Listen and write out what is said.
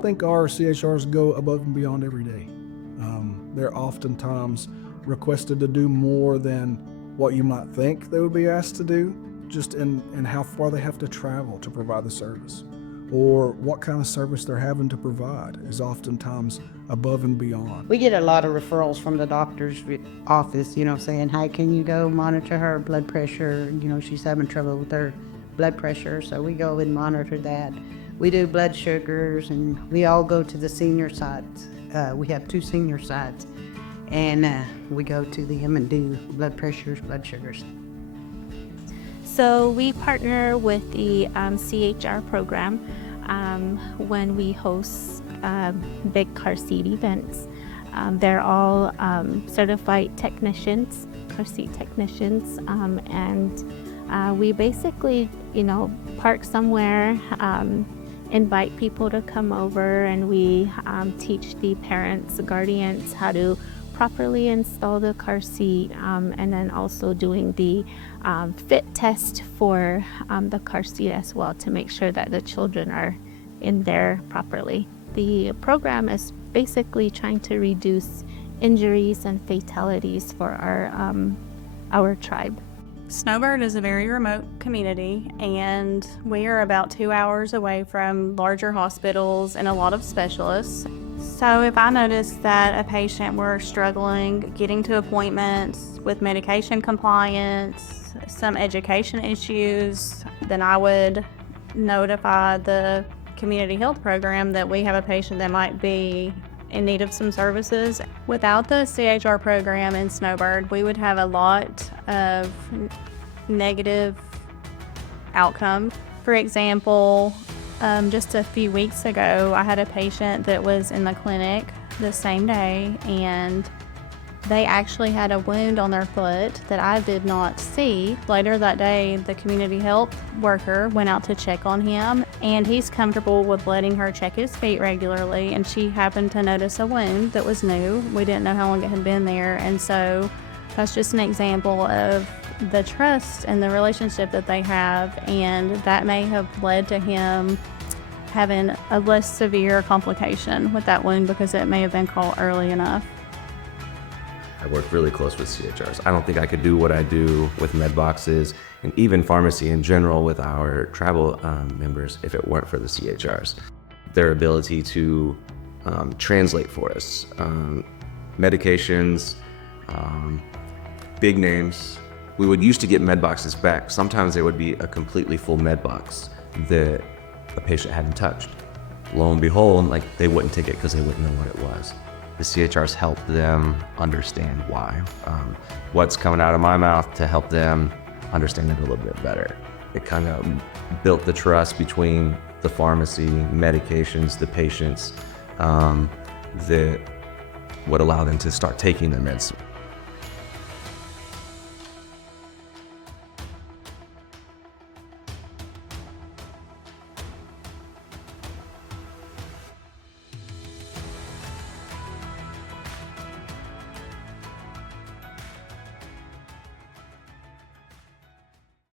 I think our CHRs go above and beyond every day. They're oftentimes requested to do more than what you might think they would be asked to do, just in how far they have to travel to provide the service, or what kind of service they're having to provide is oftentimes above and beyond. We get a lot of referrals from the doctor's office, saying, hey, can you go monitor her blood pressure? She's having trouble with her blood pressure, so we go and monitor that. We do blood sugars, and we all go to the senior sites. We have 2 senior sites, and we go to them and do blood pressures, blood sugars. So we partner with the CHR program when we host big car seat events. They're all certified technicians, car seat technicians, and we basically, park somewhere, invite people to come over, and we teach the parents, guardians, how to properly install the car seat, and then also doing the fit test for the car seat as well to make sure that the children are in there properly. The program is basically trying to reduce injuries and fatalities for our tribe. Snowbird is a very remote community, and we are about 2 hours away from larger hospitals and a lot of specialists. So if I notice that a patient were struggling getting to appointments with medication compliance, some education issues, then I would notify the community health program that we have a patient that might be in need of some services. Without the CHR program in Snowbird, we would have a lot of negative outcomes. For example, just a few weeks ago, I had a patient that was in the clinic the same day, and they actually had a wound on their foot that I did not see. Later that day, the community health worker went out to check on him, and he's comfortable with letting her check his feet regularly, and she happened to notice a wound that was new. We didn't know how long it had been there, and so that's just an example of the trust and the relationship that they have, and that may have led to him having a less severe complication with that wound because it may have been caught early enough. I work really close with CHRs. I don't think I could do what I do with med boxes and even pharmacy in general with our tribal members if it weren't for the CHRs. Their ability to translate for us, medications, big names. We would used to get med boxes back. Sometimes there would be a completely full med box that a patient hadn't touched. Lo and behold, they wouldn't take it because they wouldn't know what it was. The CHRs help them understand why. What's coming out of my mouth to help them understand it a little bit better. It kind of built the trust between the pharmacy, medications, the patients, that would allow them to start taking their meds.